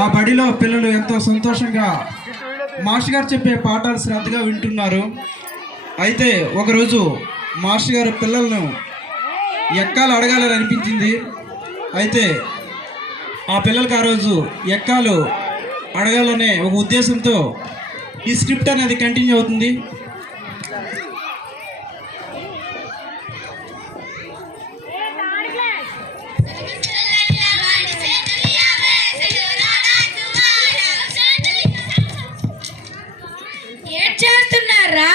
ఆ బడిలో పిల్లలు ఎంతో సంతోషంగా మాస్టర్ గారు చెప్పే పాఠాలు శ్రద్ధగా వింటున్నారు. అయితే ఒకరోజు మాస్టర్ గారు పిల్లలను ఎక్కాలు అడగాలని అనిపించింది. అయితే ఆ పిల్లలకి ఆ రోజు ఎక్కాలు అడగాలనే ఒక ఉద్దేశంతో ఈ స్క్రిప్ట్ అనేది కంటిన్యూ అవుతుంది. చేస్తున్నారా?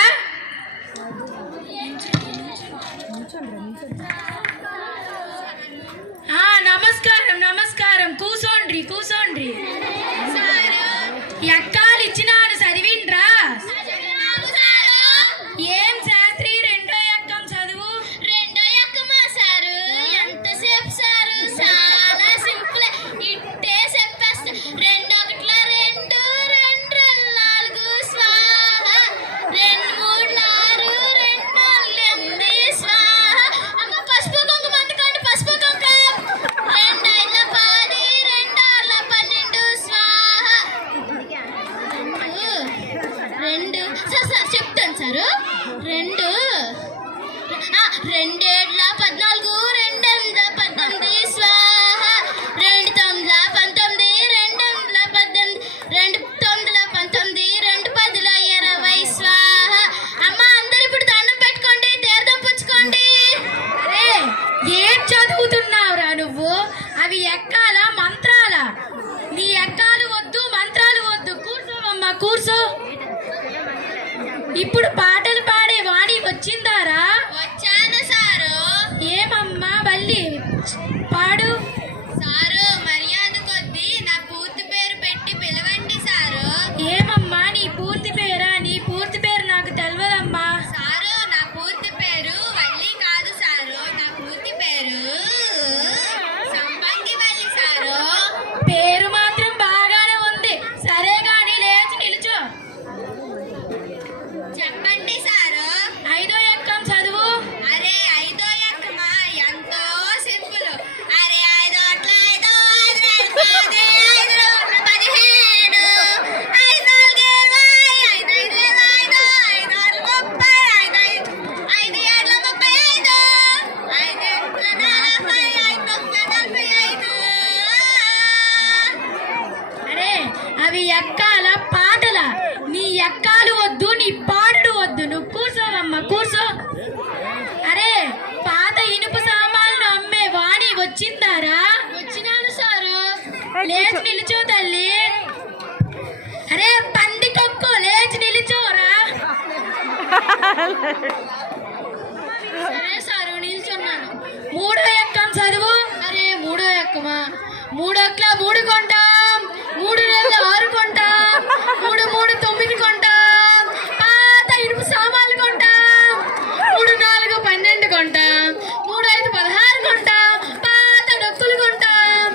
నమస్కారం నమస్కారం. కూసోండ్రి కూసోండ్రి. ఎక్కాలు ఇచ్చినాడు చదివిండ్రా? ఏం శాస్త్రి రెండో ఎక్కం చదువు? రెండో ఎక్కమా సారు? ఎంతసేపు సారు? చాలా సింపుల్, ఇట్టే చెప్పేస్తా. రెండు ఒకట్ల రెండు, రెండు రెండు నాలుగు స్వాహ, రెండు మూడు ఆరు, రెండు నాలుగు ఎనిమిది స్వాహ. అమ్మ పసుపు కుంకుమ అందుకోండి, పసుపు కుంకుమ. రెండు ఐదుల 10, రెండు ఆరుల 12 స్వాహ. రెండు సార్ చెప్తాను సారు. రెండు రెండేళ్ల 14, రెండెనిమిదిల 18 స్వాహ. రెండు తొమ్మిదిల 19, రెండెనిమిదిల 18, రెండు తొమ్మిదిల 19, రెండు 10ల 20 స్వాహ. అమ్మ అందరు ఇప్పుడు దండం పెట్టుకోండి, తీర్థం పుచ్చుకోండి. ఏం చదువుతున్నావురా నువ్వు? అవి ఎక్కాల మంత్రాల? నీ ఎక్కాలు వద్దు, మంత్రాలు వద్దు. కూర్చోవమ్మా కూర్చో. ఇప్పుడు పాటలు పాడే వాణి వచ్చిందారా? వచ్చాను సారు. ఏమమ్మా వల్లి పాడు. సారు మర్యాద కొద్దీ నా పూర్తి పేరు పెట్టి పిలవండి సారు. ఏమమ్మా నీ పూర్తి పేరా? నీ పూర్తి పేరు నాకు తెలియదమ్మా. సారు నా పూర్తి పేరు వల్లి కాదు సారు. నా పూర్తి పేరు సంపంగి వల్లి సారు. పేరు మాత్రం బాగానే ఉంది. సరే గాని లేచి నిలుచో. చెప్పండి సారు. ఐదో ఎక్కం చదువు. అరే ఐదో ఎక్కమా? ఎంతో సింపుల్. అరే ఐదో అట్లా ఐదో, ఐదు రెండు 10, ఐదు రెండు 15, ఐదు నాలుగు 20, ఐదు ఐదు 5, ఐదు ఆరు 30, ఐదు ఏడుల 35, ఐదు ఎనిమిదిల 40, ఐదు తొమ్మిదిల 45. అరే అవి ఎక్కాల పాటల? నీ ఎక్కాలు వద్దు, నీ పాడుడు వద్దు. నువ్వు కూర్చోవమ్మా కూర్చో. అరే పాత ఇనుప సామాన్లు అమ్మే వాణి వచ్చిందారా? వచ్చినాను సారు. లేచి నిలుచో తల్లి. అరే పంది కొక్కు లేచి నిలుచోరా. సరే సారు నిల్చున్నాను. మూడో ఎక్కం చదువు. అరే మూడో ఎక్కమా? మూడొట్ల 3 కొంటాం, 3 నెలలు 6 కొంటాం, 3 3 9 కొంటాం. పాత ఇనుపు సామాన్లు కొంటాం. 3 4 12 కొంటాం. 3 5 16 కొంటాం. పాత డొక్కులు కొంటాం.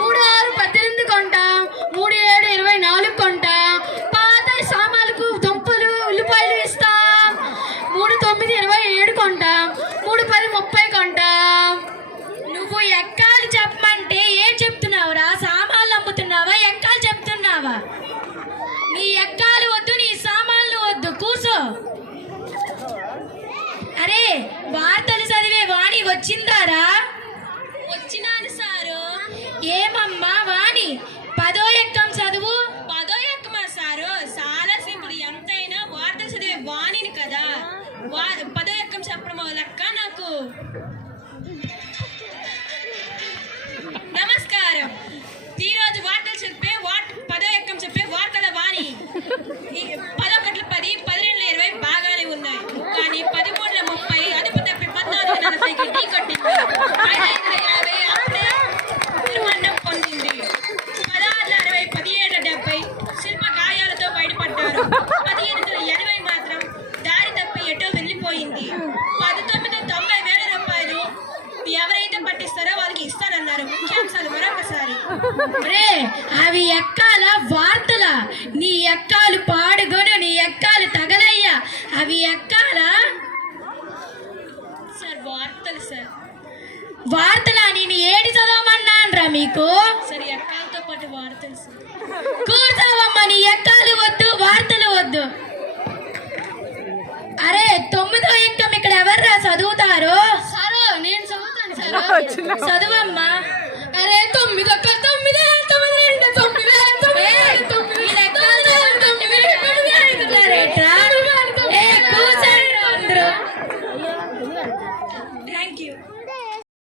3 6 18 కొంటాం. 3 7 24 కొంటాం. పాత సామాన్లకు దుంపలు ఉల్లిపాయలు ఇస్తాం. 3 9 27 కొంటాం. 3 10 30 కొంటాం. నువ్వు ఎక్కాలు చెప్పమంటే ఏం చెప్తున్నావురా? సామాన్లు అమ్ముతున్నావా? ఎక్కాలు చెప్తున్నావా? నీ ఎక్కాలు వద్దు, నీ సామాన్లు వద్దు. కూర్చో. అరే వార్తలు చదివే వాణి వచ్చిందారా? వచ్చినాను సారు. ఏమమ్మా వాణి పదో ఎక్కం చదువు. పదో ఎక్కమా సారు? చాలా సింపుల్. ఎంతైనా వార్త చదివే వాణిని కదా. పదో ఎక్కం చెప్పడం లెక్క నాకు. నమస్కారం. ఈరోజు వార్తలు చెప్పే పదో ఎక్కం చెప్పే వార్తల వాణి. 11 10, 12 20 బాగానే ఉన్నాయి. కానీ 13 30 అదుపు తప్పి 14 40కి ఢీ కొట్టింది. 5 50 అప్పుడే నిర్మాణం పొందింది. 16 60 17 70 శిల్ప గాయాలతో బయటపడ్డారు. 15 80 మాత్రం దారి తప్పి ఎటో వెళ్ళిపోయింది. 19 90,000 రూపాయలు ఎవరైతే పట్టిస్తారో వాళ్ళకి ఇస్తానన్నారు. ముఖ్యాంశాలు మరొకసారి. రే అవి ఎక్కాల వార్తల? నీ ఎక్కాలు పాడుగొను, నీ ఎక్కాలు తగలయ్యా. అవి ఎక్కాల సార్ వార్తలు సార్. వార్తలా? నేను ఏడి చదవమన్నాన్రా మీకు? సరే ఎక్కాలతో పాటు పాటు వార్తలు సార్. కూర్చోవమ్మ, నీ ఎక్కాలు వద్దు, వార్తలు వద్దు. అరే, 9వ ఎక్కం ఇక్కడ ఎవర్రా చదువుతారు? సారు, నేను చదువుతాను సారు. చదువమ్మా.